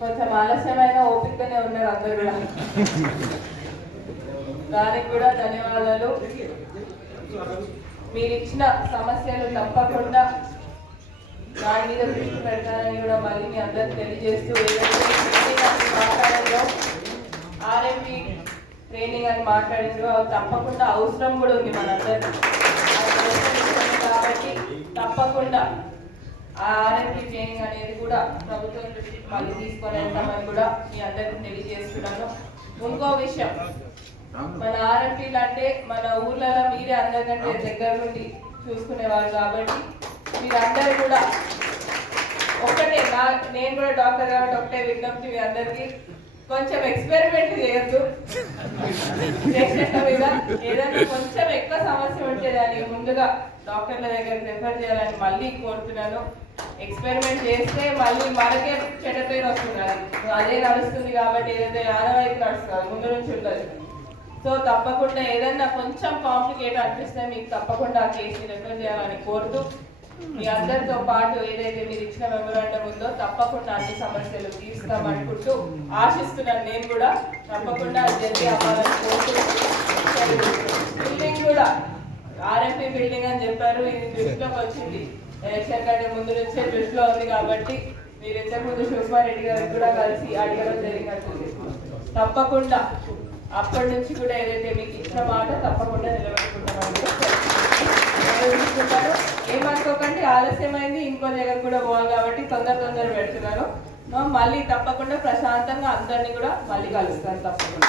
కొంచెం ఆలస్యమైన ఓపికనే ఉన్నారు అందరు కూడా. దానికి కూడా ధన్యవాదాలు. మీరు ఇచ్చిన సమస్యలు తప్పకుండా దాని మీద దృష్టి పెడతానని కూడా మళ్ళీ మీ అందరికి తెలియజేస్తూ, ఏదైతే ఆర్ఎంపీ ట్రైనింగ్ అని మాట్లాడిందో అది తప్పకుండా అవసరం కూడా ఉంది మనందరికీ. కాబట్టి తప్పకుండా ఆ ఆర్ఎంపీ ట్రైనింగ్ అనేది కూడా ప్రభుత్వం దృష్టికి మళ్ళీ తీసుకొని వెళ్తామని కూడా మీ అందరికీ తెలియజేస్తున్నాను. ఇంకో విషయం, మన ఆర్ఎంపీలు అంటే మన ఊర్లలో మీరే అందరికంటే దగ్గర నుండి చూసుకునేవారు. కాబట్టి మీరందరూ కూడా ఒకటే, నేను కూడా డాక్టర్ కాబట్టి ఒకటే విజ్ఞప్తి మీ అందరికీ, కొంచెం ఎక్స్పెరిమెంట్ చేయొద్దు. పేషెంట్ల మీద ఏదైనా కొంచెం ఎక్కువ సమస్య ఉంటే దానికి ముందుగా డాక్టర్ల దగ్గర రిఫర్ చేయాలని మళ్ళీ కోరుతున్నాను. ఎక్స్పెరిమెంట్ చేస్తే మళ్ళీ మనకే చెడ్డ పేరు వస్తుంది. అదే నడుస్తుంది కాబట్టి ఏదైతే ఆనవాయితీ నడుస్తుంది ముందు నుంచి ఉంటుంది. సో తప్పకుండా ఏదైనా కొంచెం కాంప్లికేట్ అనిపిస్తే మీకు తప్పకుండా ఆ కేసుని రిఫర్ చేయాలని కోరుతూ, మీ అందరితో పాటు ఏదైతే మీరు ఇచ్చిన మెమోరాండం ఉందో తప్పకుండా అన్ని సమస్యలు తీరుస్తామనుకుంటూ ఆశిస్తున్నాను. నేను కూడా తప్పకుండా జల్దీ అవ్వాలని కోరుతూ, బిల్డింగ్ కూడా ఆర్ఎంపీ బిల్డింగ్ అని చెప్పారు, ఇది దృష్టిలోకి వచ్చింది. ఎలక్షన్ కంటే ముందు నుంచే దృష్టిలో ఉంది కాబట్టి మీరు ఇంతకుముందు శివకుమార్ రెడ్డి గారికి కూడా కలిసి అడగడం జరిగినట్టుంది. తప్పకుండా అప్పటి నుంచి కూడా ఏదైతే మీకు ఇచ్చిన మాట తప్పకుండా నిలబెట్టుకుంటామని ఏమనుకోకండి. ఆలస్యమైంది, ఇంకో దగ్గర కూడా పోవాలి కాబట్టి తొందర పెడుతున్నాను. మళ్ళీ తప్పకుండా ప్రశాంతంగా అందరినీ కూడా మళ్ళీ కలుస్తాను తప్పకుండా.